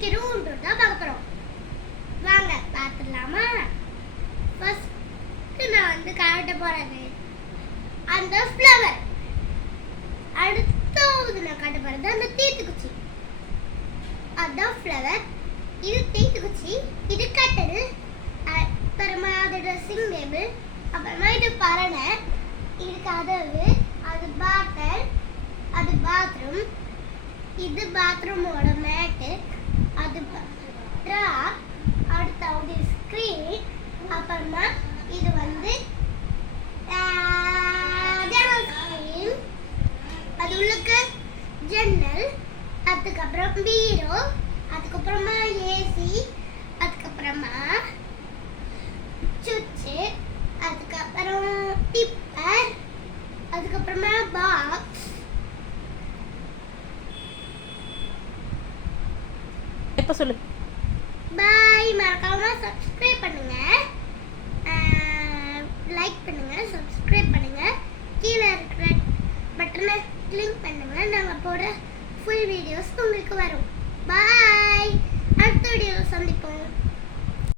வைக்கிறோம்ன்றது தான் பார்க்க போகிறோம். வாங்க பார்த்துடலாமா? ஃபர்ஸ்ட் நான் வந்து காட்ட போகிறது அந்த ஃப்ளவர். அடுத்தாவது நான் காட்ட போகிறது அந்த தீர்த்துக்குச்சி. அதுதான் ஃப்ளவர், இது தீர்த்துக்குச்சி, இது கட்டல், அப்புறமா அது ட்ரெஸ்ஸிங் டேபிள், அப்புறமா இது பரணை, இது கதவு, அது பாட்டில், அது பாத்ரூம், இது பாத்ரூமோட மேட்டு, அது ட்ரா, அடுத்தாவது ஸ்க்ரீன், அப்புறமா இது வந்து ஸ்க்ரீன், அது உள்ளுக்கு ஜன்னல், அதுக்கப்புறம் பீரோ, அதுக்கப்புறமா ஏசி, அதுக்கப்புறமா சுவிட்சு, அதுக்கப்புறம் டிப்பர், அதுக்கப்புறமா பாக்ஸ். இப்போ சொல்லு. பாய். மறக்காம சப்ஸ்கிரைப் பண்ணுங்க, லைக் பண்ணுங்க, சப்ஸ்கிரைப் பண்ணுங்க, கீழே இருக்கிற பட்டனை கிளிக் பண்ணுங்க. நாங்கள் போடுற ஃபுல் வீடியோஸ் உங்களுக்கு வரும். பாய். அடுத்த வீடியோவில் சந்திப்போம்.